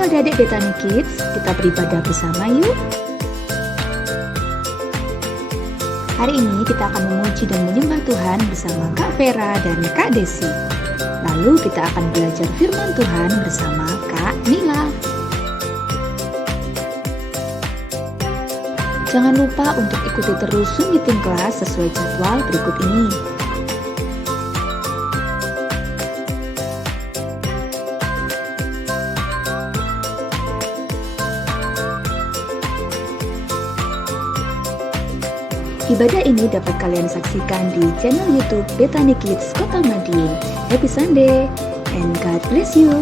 Halo adik-adik Betani Kids, kita beribadah bersama yuk. Hari ini kita akan memuji dan menyembah Tuhan bersama Kak Vera dan Kak Desi. Lalu kita akan belajar firman Tuhan bersama Kak Nila. Jangan lupa untuk ikuti terus Zoom meeting kelas sesuai jadwal berikut ini. Ibadah ini dapat kalian saksikan di channel YouTube Betani Kids Kota Madiun. Happy Sunday and God bless you.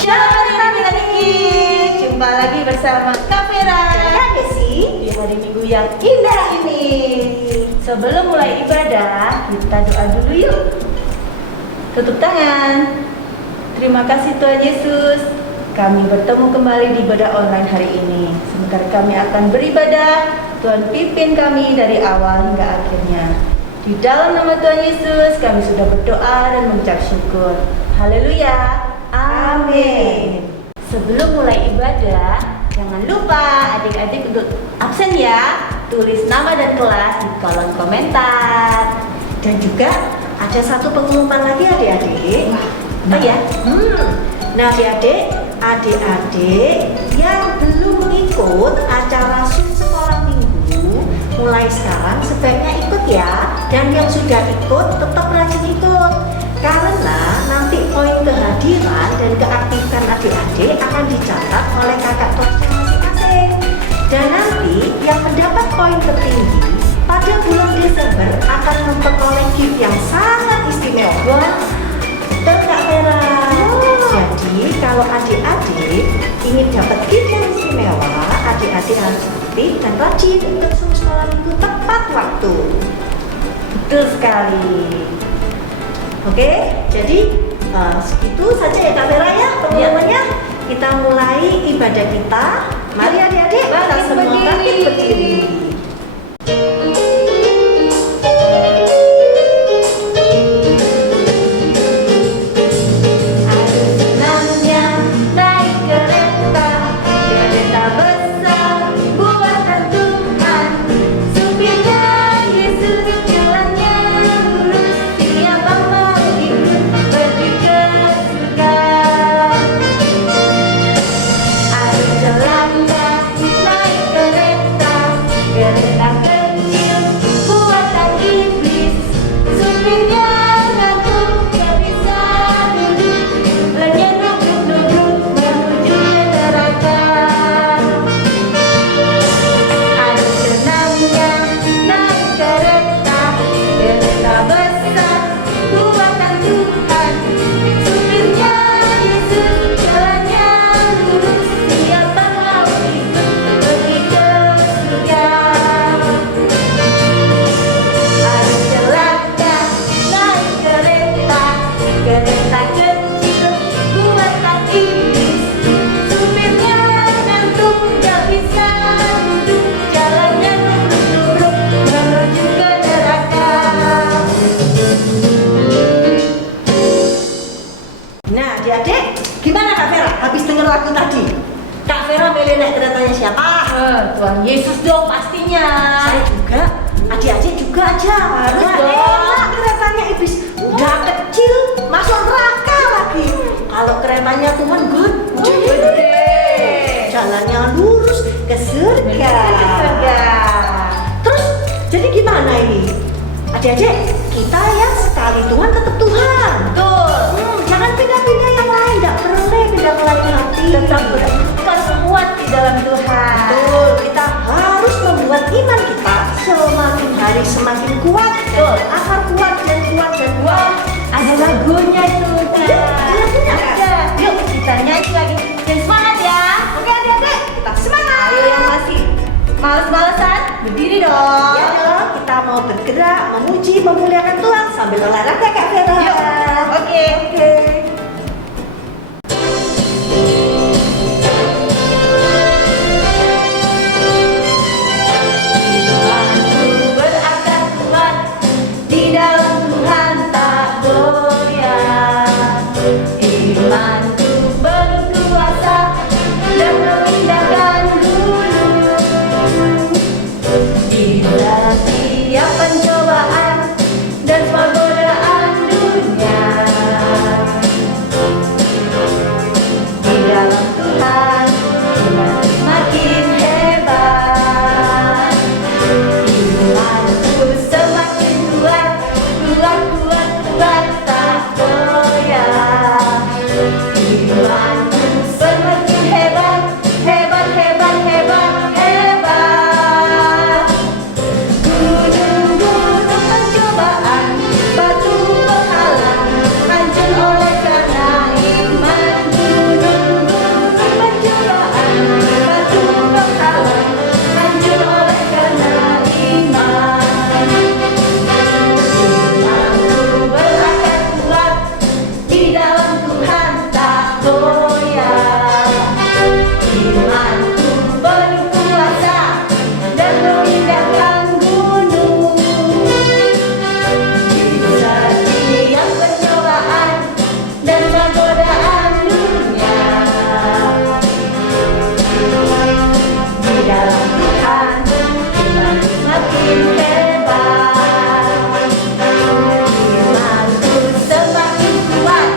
Shalom Betani Kids, jumpa lagi bersama Kak Vera dan Kak Desi di hari Minggu yang indah ini. Sebelum mulai ibadah, kita doa dulu yuk. Tutup tangan. Terima kasih Tuhan Yesus, kami bertemu kembali di ibadah online hari ini. Sebentar kami akan beribadah. Tuhan pimpin kami dari awal hingga akhirnya. Di dalam nama Tuhan Yesus kami sudah berdoa dan mengucap syukur. Haleluya. Amin. Sebelum mulai ibadah, jangan lupa adik-adik untuk absen ya. Tulis nama dan kelas di kolom komentar. Dan juga ada satu pengumuman lagi adik-adik. Oh ya. Nah adik-adik yang belum ikut acara Zoom sekolah minggu, mulai sekarang sebaiknya ikut ya. Dan yang sudah ikut tetap rajin ikut, karena nanti poin kehadiran dan keaktifan adik-adik akan dicatat oleh kakak kelasnya masing-masing. Dan nanti yang mendapat poin tertinggi pada bulan Desember akan memperoleh gift yang sangat istimewa. Betul Kak Vera? Jadi kalau adik-adik ingin dapat gift yang istimewa, adik-adik harus aktif dan rajin untuk Zoom sekolah minggu tepat waktu. Betul sekali. Oke, jadi segitu saja ya Kak Vera ya pengumumannya. Kita mulai ibadah kita. Mari adik-adik kita semua bangkit berdiri. Lagu tadi Kak Vera milih naik keretanya siapa? Tuhan Yesus dong pastinya. Saya juga, adik-adik juga aja. Harus dong. Enak keretanya iblis, udah kecil masuk neraka lagi. Kalau keretanya Tuhan gede, jalannya lurus ke surga. Terus jadi gimana ini? Adik-adik, kita yang sekali Tuhan tetap Tuhan. Betul. Jangan pindah-pindah yang lain, tidak perlu pindah ke lain hati. Tetap kuat di dalam Tuhan. Betul. Kita harus membuat iman kita semakin hari semakin kuat. Betul. Akar kuat dan kuat dan kuat. Ada lagunya itu. Ada. Yuk kita nyanyi lagi. Dan semangat ya. Oke adik-adik, kita semangat. Ayo yang masih males-malesan, berdiri dong. Ya dong. Kita mau bergerak, memuji, memuliakan Tuhan sambil olahraga Kak Vera. Yuk. Oke. Imanku berkuasa. goyah. Imanku berkuasa dan memindahkan gunung. Di setiap pencobaan dan godaan dunia, di dalam Tuhan iman semakin hebat. Imanku semakin kuat,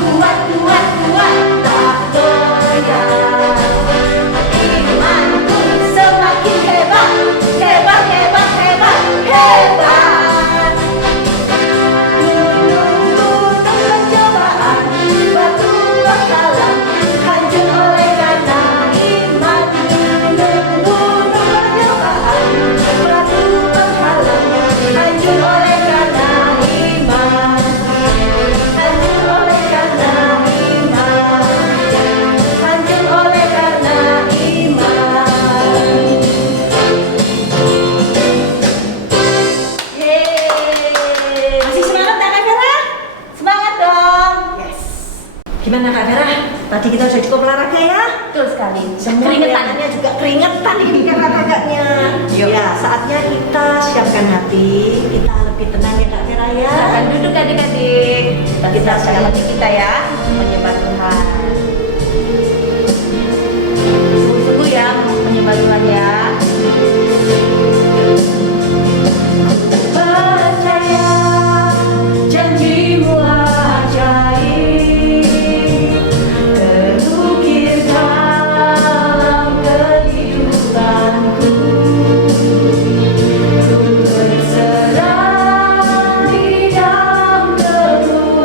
kuat, kuat, kuat, tak goyah. Imanku semakin hebat, hebat, hebat, hebat, hebat. Gunung-gunung pencobaan, batu penghalang, hancur oleh karena iman. Gunung-gunung pencobaan, batu penghalang, hancur oleh karena iman. Hancur oleh karena iman. Hancur oleh karena iman. Yeay. Masih semangat tak Kak Vera? Semangat dong. Yes. Gimana Kak Vera? Tadi kita sudah cukup olahraga ya? Betul sekali. Semua Keringetan. kelihatannya juga keringetan ini kakak-kakaknya. Yuk. Ya, saatnya kita siapkan hati, kita lebih tenang ya Kak Vera ya. Silakan duduk adik-adik. Kita Kita siapkan siap. hati kita ya, menyembah Tuhan. Sungguh-sungguh ya menyembah Tuhan ya. Percaya janjimu ajaib, terukir dalam kehidupanku. Ku berserah di dalam kekuatanmu.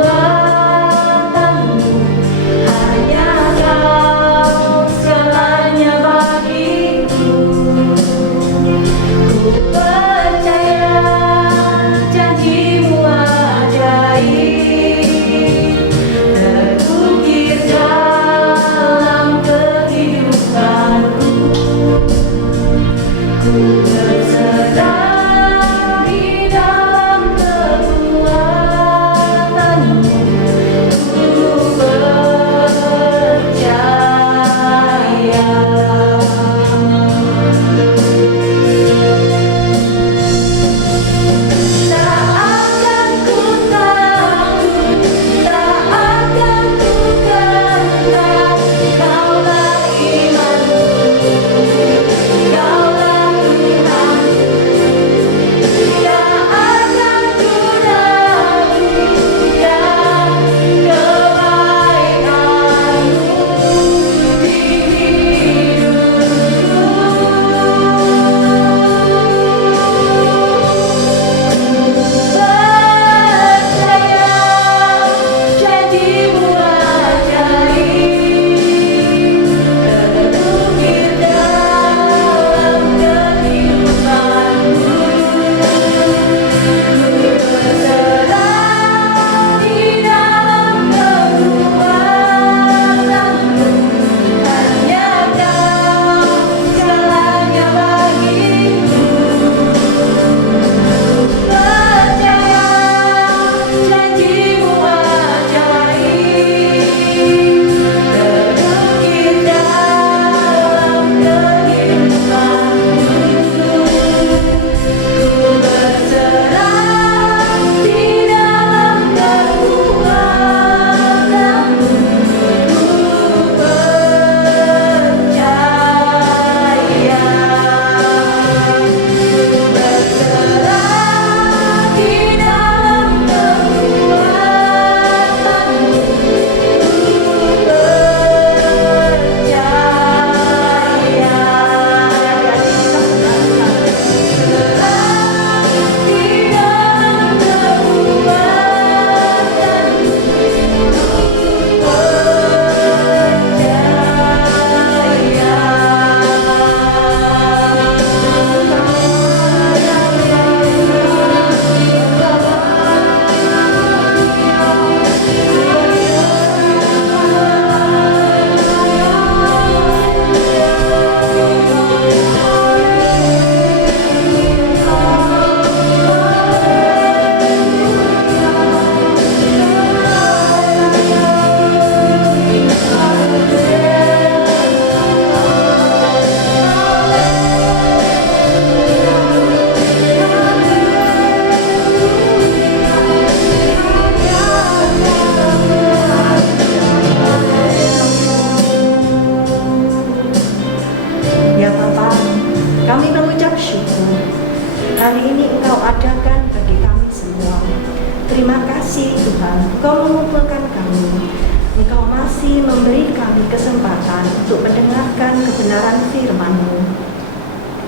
memberi kami kesempatan untuk mendengarkan kebenaran firman-Mu.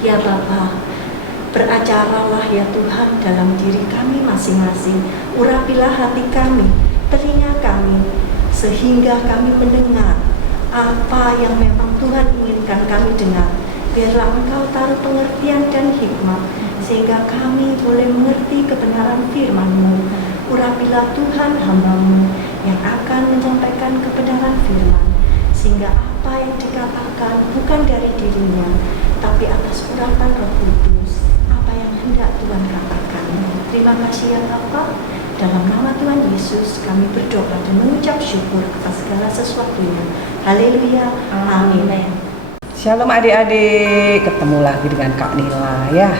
Ya Bapa, beracaralah ya Tuhan dalam diri kami masing-masing. Urapilah hati kami, telinga kami, sehingga kami mendengar apa yang memang Tuhan inginkan kami dengar. Biarlah Engkau taruh pengertian dan hikmat, sehingga kami boleh mengerti kebenaran firman-Mu. Urapilah Tuhan hamba-Mu yang akan menyampaikan kebenaran firman, sehingga apa yang dikatakan bukan dari dirinya, tapi atas urapan Roh Kudus, apa yang hendak Tuhan katakan. Terima kasih ya Bapa. Dalam nama Tuhan Yesus kami berdoa dan mengucap syukur atas segala sesuatunya. Haleluya. Amin. Shalom adik-adik, ketemu lagi dengan Kak Nila ya.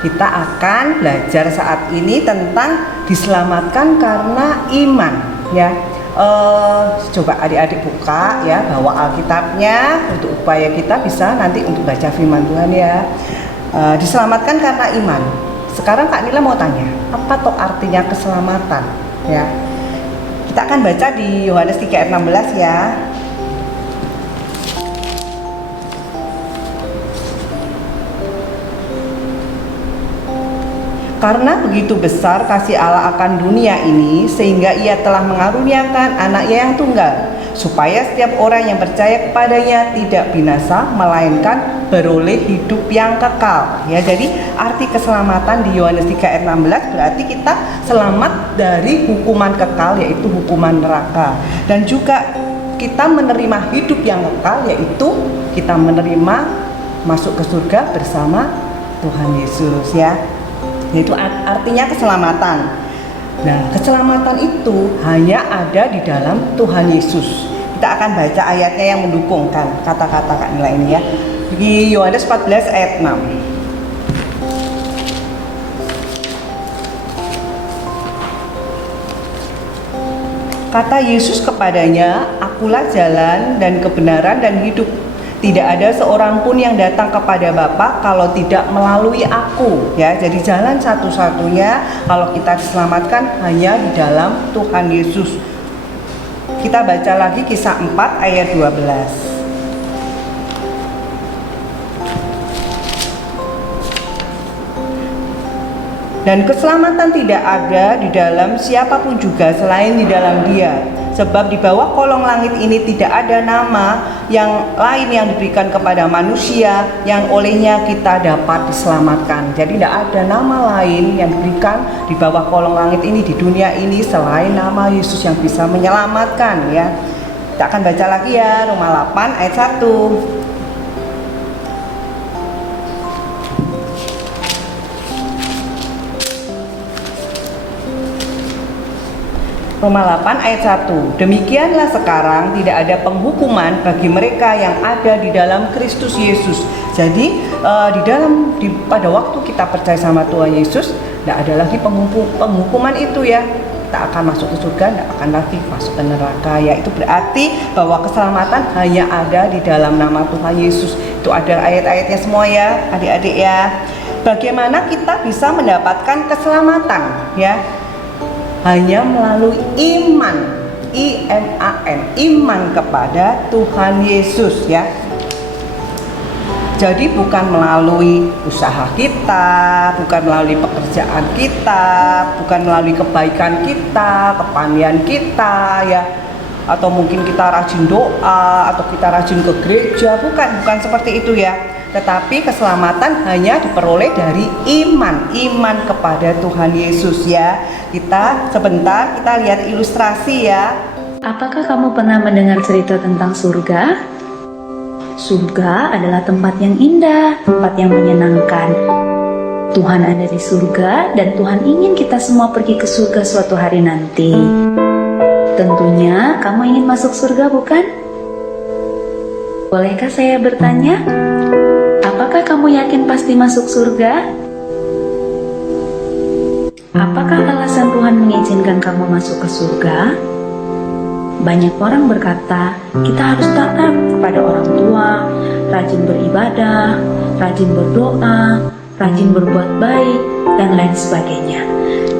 Kita akan belajar saat ini tentang diselamatkan karena iman ya. Coba adik-adik buka ya, bawa Alkitabnya untuk upaya kita bisa nanti untuk baca firman Tuhan ya. Diselamatkan karena iman. Sekarang Kak Nila mau tanya, apa toh artinya keselamatan ya? Kita akan baca di Yohanes 3 ayat 16 ya. Karena begitu besar kasih Allah akan dunia ini, sehingga Ia telah mengaruniakan anaknya yang tunggal, supaya setiap orang yang percaya kepadanya tidak binasa, melainkan beroleh hidup yang kekal. Ya, jadi arti keselamatan di Yohanes 3 ayat 16 berarti kita selamat dari hukuman kekal, yaitu hukuman neraka. Dan juga kita menerima hidup yang kekal, yaitu kita menerima masuk ke surga bersama Tuhan Yesus ya. Yaitu artinya keselamatan. Nah, keselamatan itu hanya ada di dalam Tuhan Yesus. Kita akan baca ayatnya yang mendukungkan kata-kata Kak Nila ini ya. Di Yohanes 14 ayat 6. Kata Yesus kepadanya, "Akulah jalan dan kebenaran dan hidup. Tidak ada seorang pun yang datang kepada Bapa kalau tidak melalui aku." Ya, jadi jalan satu-satunya kalau kita diselamatkan hanya di dalam Tuhan Yesus. Kita baca lagi Kisah 4 ayat 12. Dan keselamatan tidak ada di dalam siapapun juga selain di dalam Dia. Sebab di bawah kolong langit ini tidak ada nama yang lain yang diberikan kepada manusia yang olehnya kita dapat diselamatkan. Jadi tidak ada nama lain yang diberikan di bawah kolong langit ini di dunia ini selain nama Yesus yang bisa menyelamatkan ya. Kita akan baca lagi ya, Roma 8 ayat 1. Roma 8 ayat 1. Demikianlah sekarang tidak ada penghukuman bagi mereka yang ada di dalam Kristus Yesus. Jadi pada waktu kita percaya sama Tuhan Yesus, tidak ada lagi penghukuman itu ya. Kita akan masuk ke surga, tidak akan lagi masuk ke neraka ya. Itu berarti bahwa keselamatan hanya ada di dalam nama Tuhan Yesus. Itu ada ayat-ayatnya semua ya adik-adik ya. Bagaimana kita bisa mendapatkan keselamatan ya? Hanya melalui iman, I-M-A-N, iman kepada Tuhan Yesus ya. Jadi bukan melalui usaha kita, bukan melalui pekerjaan kita, bukan melalui kebaikan kita, kepandaian kita ya, atau mungkin kita rajin doa, atau kita rajin ke gereja, bukan seperti itu ya. Tetapi keselamatan hanya diperoleh dari iman kepada Tuhan Yesus ya. Kita sebentar kita lihat ilustrasi ya. Apakah kamu pernah mendengar cerita tentang surga? Surga adalah tempat yang indah, tempat yang menyenangkan. Tuhan ada di surga dan Tuhan ingin kita semua pergi ke surga suatu hari nanti. Tentunya kamu ingin masuk surga, bukan? Bolehkah saya bertanya? Apakah kamu yakin pasti masuk surga? Apakah alasan Tuhan mengizinkan kamu masuk ke surga? Banyak orang berkata, kita harus taat kepada orang tua, rajin beribadah, rajin berdoa, rajin berbuat baik, dan lain sebagainya.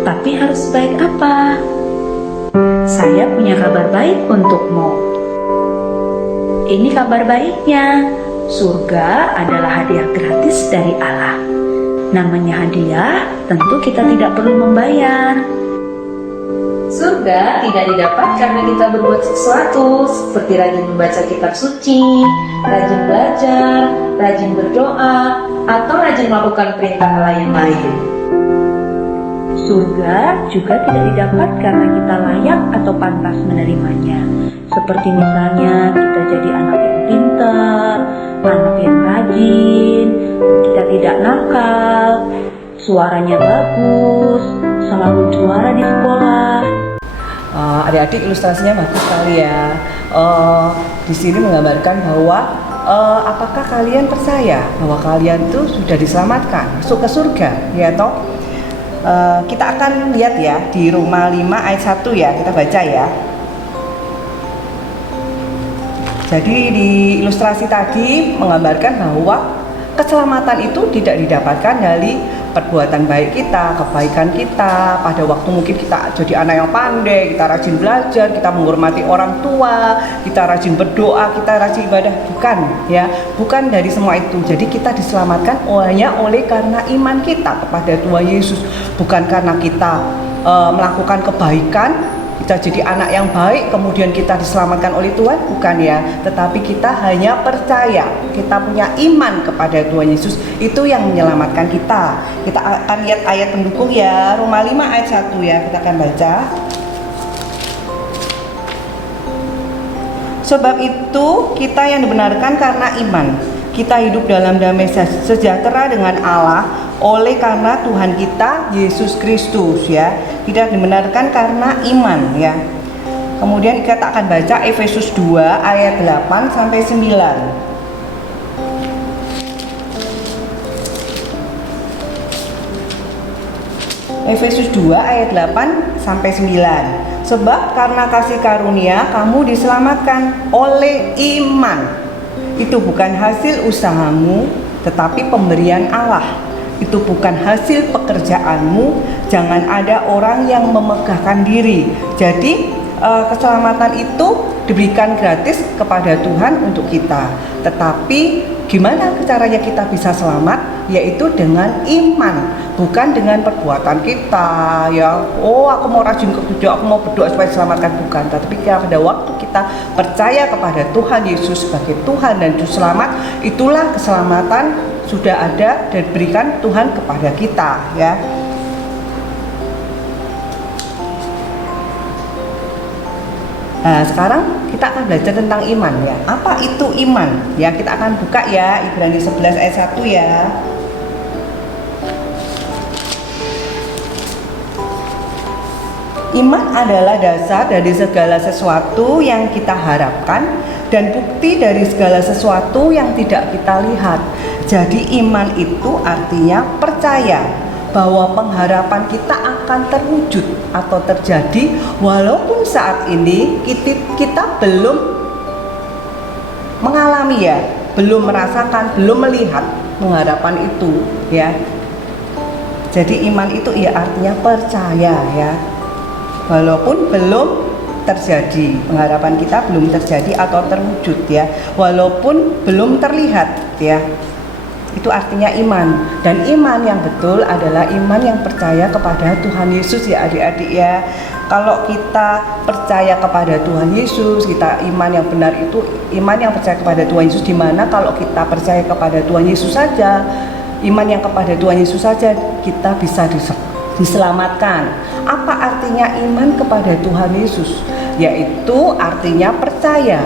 Tapi harus baik apa? Saya punya kabar baik untukmu. Ini kabar baiknya, surga adalah hadiah gratis dari Allah. Namanya hadiah, tentu kita tidak perlu membayar. Surga tidak didapat karena kita berbuat sesuatu, seperti rajin membaca kitab suci, rajin belajar, rajin berdoa, atau rajin melakukan perintah Allah yang lain. Surga juga tidak didapat karena kita layak atau pantas menerimanya. Seperti misalnya kita jadi anak yang pintar, anak yang rajin, kita tidak nakal, suaranya bagus, selalu juara di sekolah. Adik-adik, ilustrasinya bagus sekali ya. Di sini menggambarkan bahwa apakah kalian percaya bahwa kalian tuh sudah diselamatkan masuk ke surga, ya toh? Kita akan lihat ya di Roma 5 ayat 1 ya, kita baca ya. Jadi di ilustrasi tadi menggambarkan bahwa keselamatan itu tidak didapatkan dari perbuatan baik kita, kebaikan kita. Pada waktu mungkin kita jadi anak yang pandai, kita rajin belajar, kita menghormati orang tua, kita rajin berdoa, kita rajin ibadah. Bukan ya, bukan dari semua itu. Jadi kita diselamatkan hanya oleh karena iman kita kepada Tuhan Yesus, bukan karena kita melakukan kebaikan, kita jadi anak yang baik kemudian kita diselamatkan oleh Tuhan, bukan ya, tetapi kita hanya percaya, kita punya iman kepada Tuhan Yesus, itu yang menyelamatkan kita. Kita akan lihat ayat pendukung ya, Roma 5 ayat 1 ya, kita akan baca. Sebab itu kita yang dibenarkan karena iman, kita hidup dalam damai sejahtera dengan Allah oleh karena Tuhan kita Yesus Kristus ya. Kita dibenarkan karena iman ya. Kemudian kita akan baca Efesus 2 ayat 8 sampai 9. Efesus 2 ayat 8 sampai 9. Sebab karena kasih karunia kamu diselamatkan oleh iman. Itu bukan hasil usahamu, tetapi pemberian Allah. Itu bukan hasil pekerjaanmu. Jangan ada orang yang memegahkan diri. Jadi keselamatan itu diberikan gratis kepada Tuhan untuk kita. Tetapi gimana caranya kita bisa selamat? Yaitu dengan iman, bukan dengan perbuatan kita ya. Oh, aku mau rajin kerja, aku mau berdoa supaya diselamatkan, bukan. Tapi pada waktu kita percaya kepada Tuhan Yesus sebagai Tuhan dan Juru Selamat, itulah keselamatan sudah ada dan diberikan Tuhan kepada kita ya. Nah, sekarang kita akan belajar tentang iman ya. Apa itu iman? Ya, kita akan buka ya Ibrani 11 ayat 1 ya. Iman adalah dasar dari segala sesuatu yang kita harapkan dan bukti dari segala sesuatu yang tidak kita lihat. Jadi iman itu artinya percaya bahwa pengharapan kita akan terwujud atau terjadi walaupun saat ini kita belum mengalami ya, belum merasakan, belum melihat pengharapan itu ya. Jadi iman itu ya artinya percaya ya, walaupun belum terjadi, pengharapan kita belum terjadi atau terwujud ya, walaupun belum terlihat ya. Itu artinya iman. Dan iman yang betul adalah iman yang percaya kepada Tuhan Yesus ya adik-adik ya. Kalau kita percaya kepada Tuhan Yesus, kita iman yang benar itu iman yang percaya kepada Tuhan Yesus. Dimana kalau kita percaya kepada Tuhan Yesus saja, iman yang kepada Tuhan Yesus saja, kita bisa diselamatkan. Apa artinya iman kepada Tuhan Yesus? Yaitu artinya percaya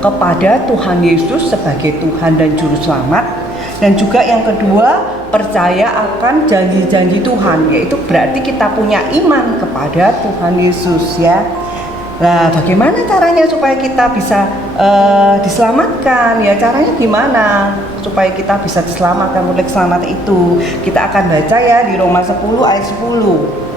kepada Tuhan Yesus sebagai Tuhan dan Juru Selamat. Dan juga yang kedua, percaya akan janji-janji Tuhan, yaitu berarti kita punya iman kepada Tuhan Yesus ya. Nah, bagaimana caranya supaya kita bisa diselamatkan ya? Caranya gimana supaya kita bisa diselamatkan oleh keselamatan itu? Kita akan baca ya di Roma 10 ayat 10.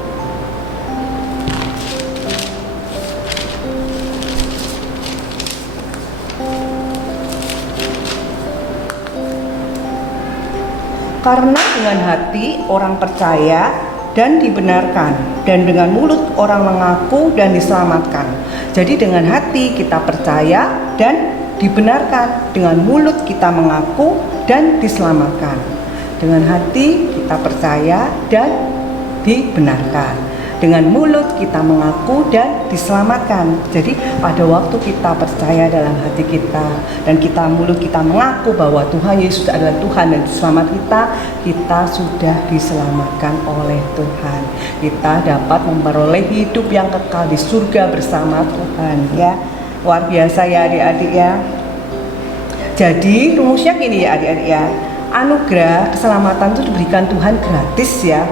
Karena dengan hati orang percaya dan dibenarkan, dan dengan mulut orang mengaku dan diselamatkan. Jadi dengan hati kita percaya dan dibenarkan. Dengan mulut kita mengaku dan diselamatkan. Dengan hati kita percaya dan dibenarkan. Dengan mulut kita mengaku dan diselamatkan. Jadi pada waktu kita percaya dalam hati kita dan mulut kita mengaku bahwa Tuhan Yesus adalah Tuhan dan selamat kita sudah diselamatkan oleh Tuhan. Kita dapat memperoleh hidup yang kekal di surga bersama Tuhan, ya. Luar biasa ya adik-adik ya. Jadi rumusnya gini ya adik-adik ya. Anugerah keselamatan itu diberikan Tuhan gratis ya.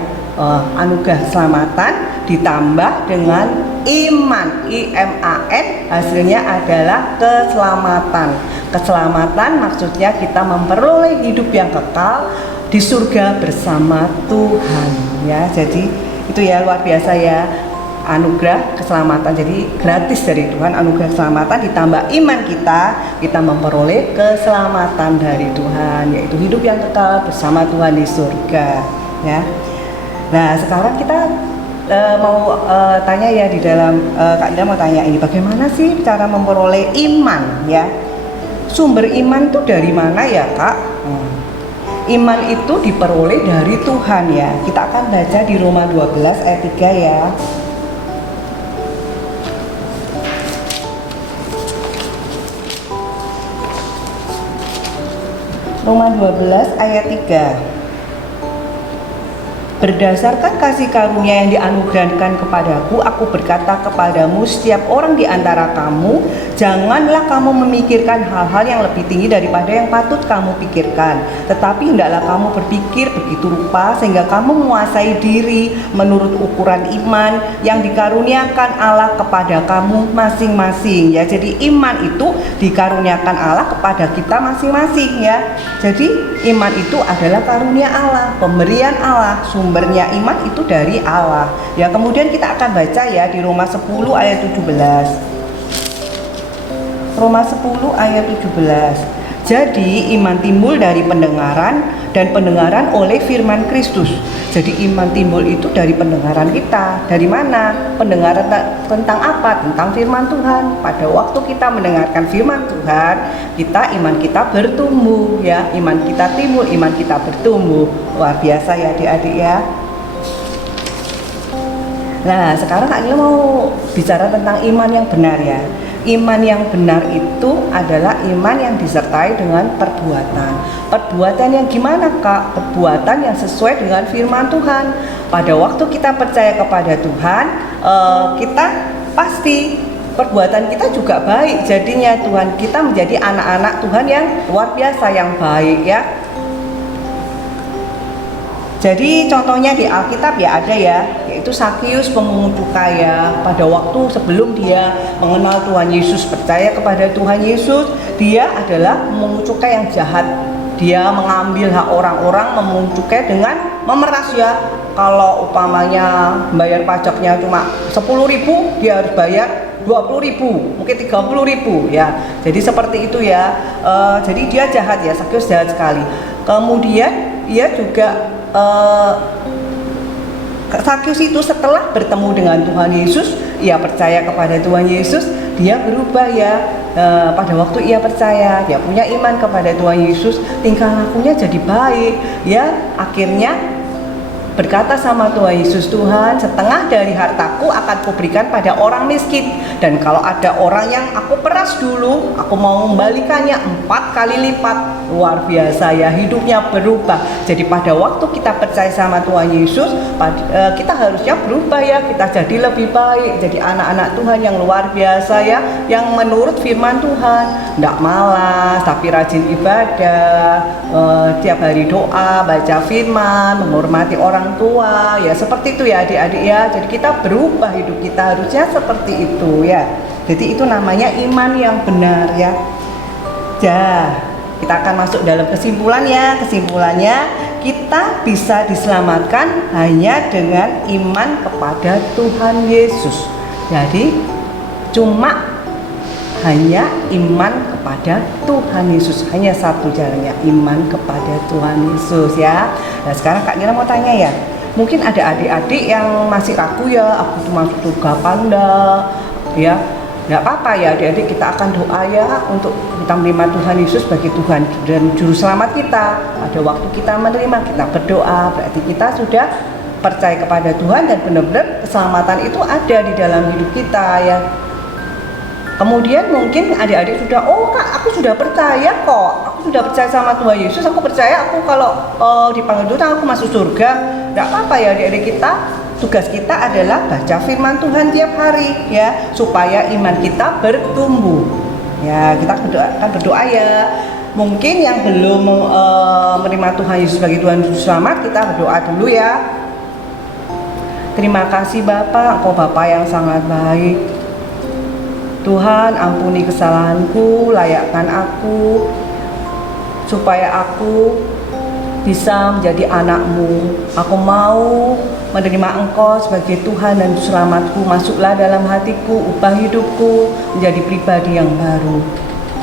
Anugerah keselamatan ditambah dengan iman, IMAN, hasilnya adalah keselamatan. Keselamatan maksudnya kita memperoleh hidup yang kekal di surga bersama Tuhan, ya. Jadi itu ya, luar biasa ya, anugerah keselamatan. Jadi gratis dari Tuhan, anugerah keselamatan ditambah iman kita memperoleh keselamatan dari Tuhan, yaitu hidup yang kekal bersama Tuhan di surga, ya. Nah sekarang kita mau tanya ya, di dalam Kak Ida mau tanya ini, bagaimana sih cara memperoleh iman, ya? Sumber iman itu dari mana ya Kak? Iman itu diperoleh dari Tuhan, ya. Kita akan baca di Roma 12 ayat 3 ya. Roma 12 ayat 3. Berdasarkan kasih karunia yang dianugerahkan kepadaku, aku berkata kepadamu, setiap orang di antara kamu, janganlah kamu memikirkan hal-hal yang lebih tinggi daripada yang patut kamu pikirkan, tetapi hendaklah kamu berpikir begitu rupa sehingga kamu menguasai diri menurut ukuran iman yang dikaruniakan Allah kepada kamu masing-masing, ya. Jadi iman itu dikaruniakan Allah kepada kita masing-masing, ya. Jadi iman itu adalah karunia Allah, pemberian Allah. Sumbernya iman itu dari Allah, ya. Kemudian kita akan baca ya di Roma 10 ayat 17. Roma 10 ayat 17. Jadi iman timbul dari pendengaran dan pendengaran oleh firman Kristus. Jadi iman timbul itu dari pendengaran kita. Dari mana? Pendengaran tentang apa? Tentang firman Tuhan. Pada waktu kita mendengarkan firman Tuhan, iman kita bertumbuh, ya. Iman kita timbul, iman kita bertumbuh. Luar biasa ya adik-adik ya. Nah sekarang Kak Nila mau bicara tentang iman yang benar, ya. Iman yang benar itu adalah iman yang disertai dengan perbuatan. Perbuatan yang gimana Kak? Perbuatan yang sesuai dengan firman Tuhan. Pada waktu kita percaya kepada Tuhan, kita pasti perbuatan kita juga baik. Jadinya Tuhan kita menjadi anak-anak Tuhan yang luar biasa, yang baik, ya. Jadi contohnya di Alkitab ya ada ya, yaitu Sakius pemungut cukai, ya. Pada waktu sebelum dia mengenal Tuhan Yesus, percaya kepada Tuhan Yesus, dia adalah pemungut cukai yang jahat. Dia mengambil hak orang-orang, memungut cukai dengan memeras, ya. Kalau umpamanya bayar pajaknya cuma 10.000, dia harus bayar 20.000, mungkin 30.000, ya. Jadi seperti itu ya. Jadi dia jahat, ya. Sakius jahat sekali. Kemudian ia juga Sakius itu setelah bertemu dengan Tuhan Yesus, ia percaya kepada Tuhan Yesus, dia berubah, ya. Pada waktu ia percaya, dia punya iman kepada Tuhan Yesus, tingkah lakunya jadi baik, ya. Akhirnya berkata sama Tuhan Yesus, Tuhan, setengah dari hartaku akan kuberikan pada orang miskin, dan kalau ada orang yang aku peras dulu, aku mau membalikannya 4 kali lipat. Luar biasa ya, hidupnya berubah. Jadi pada waktu kita percaya sama Tuhan Yesus, kita harusnya berubah, ya. Kita jadi lebih baik, jadi anak-anak Tuhan yang luar biasa, ya, yang menurut firman Tuhan, tidak malas tapi rajin ibadah, tiap hari doa, baca firman, menghormati orang tua, ya. Seperti itu ya adik-adik, ya. Jadi kita berubah, hidup kita harusnya seperti itu, ya. Jadi itu namanya iman yang benar, ya. Kita akan masuk dalam kesimpulannya. Kesimpulannya, kita bisa diselamatkan hanya dengan iman kepada Tuhan Yesus. Jadi cuma hanya iman kepada Tuhan Yesus, hanya satu jalannya, iman kepada Tuhan Yesus, ya. Nah sekarang Kak Nila mau tanya, ya. Mungkin ada adik-adik yang masih ragu, ya, aku tuh masuk surga apa enggak, ya. Nggak apa-apa ya adik-adik, kita akan doa ya untuk kita menerima Tuhan Yesus sebagai Tuhan dan Juru Selamat kita. Pada waktu kita menerima, kita berdoa, berarti kita sudah percaya kepada Tuhan dan benar-benar keselamatan itu ada di dalam hidup kita ya. Kemudian mungkin adik-adik sudah, oh kak aku sudah percaya kok, aku sudah percaya sama Tuhan Yesus, aku percaya aku kalau dipanggil Tuhan aku masuk surga. Nggak apa-apa ya adik-adik, kita tugas kita adalah baca firman Tuhan tiap hari ya, supaya iman kita bertumbuh. Ya, kita berdoa ya. Mungkin yang belum menerima Tuhan Yesus sebagai Tuhan Juru Selamat, kita berdoa dulu ya. Terima kasih Bapak, Engkau Bapak yang sangat baik. Tuhan, ampuni kesalahanku, layakkan aku supaya aku bisa menjadi anak-Mu. Aku mau menerima Engkau sebagai Tuhan dan Selamatku. Masuklah dalam hatiku, ubah hidupku menjadi pribadi yang baru.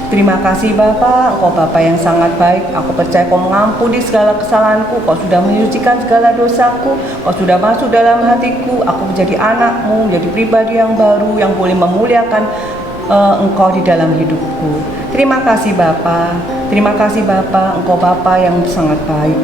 Terima kasih Bapak, Engkau Bapak yang sangat baik. Aku percaya Kau mengampuni segala kesalahanku, Kau sudah menyucikan segala dosaku, Kau sudah masuk dalam hatiku. Aku menjadi anak-Mu, menjadi pribadi yang baru yang boleh memuliakan Engkau di dalam hidupku. Terima kasih Bapak, terima kasih Bapak, Engkau Bapak yang sangat baik.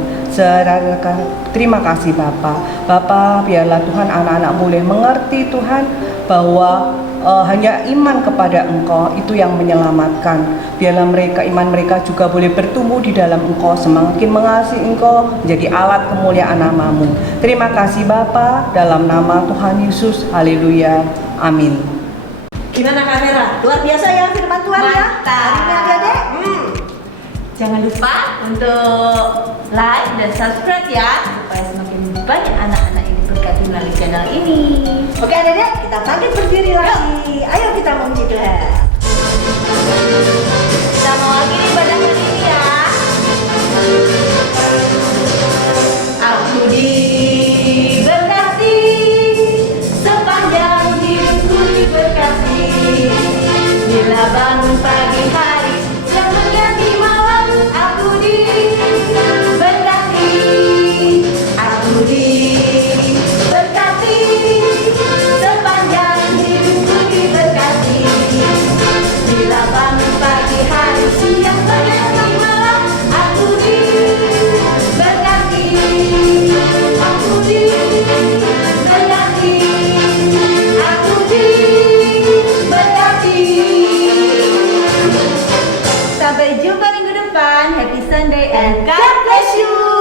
Terima kasih Bapak. Bapak, biarlah Tuhan anak-anak boleh mengerti Tuhan bahwa hanya iman kepada Engkau itu yang menyelamatkan. Biarlah mereka, iman mereka juga boleh bertumbuh di dalam Engkau, semakin mengasihi Engkau, menjadi alat kemuliaan nama-Mu. Terima kasih Bapa, dalam nama Tuhan Yesus. Haleluya. Amin. Gimana kamera? Luar biasa ya firman Tuhan ya. Mantap. Hari ini adik-adik. Jangan lupa untuk like dan subscribe ya, supaya semakin banyak anak-anak yang diberkati melalui channel ini. Oke adik-adik, kita bangkit berdiri lagi. Ayo kita memuji Tuhan. Kita mau lagi ibadah hari ini ya. Aku diberkati, sepanjang hidupku diberkati. Bila bangun pagi hari dan mengganti malam, aku diberkati. Aku diberkati, sepanjang hidupku diberkati. Bila bangun pagi hari siang mengganti malam, aku diberkati. Aku diberkati. Aku diberkati. Sampai jumpa minggu depan. Happy Sunday and God bless you.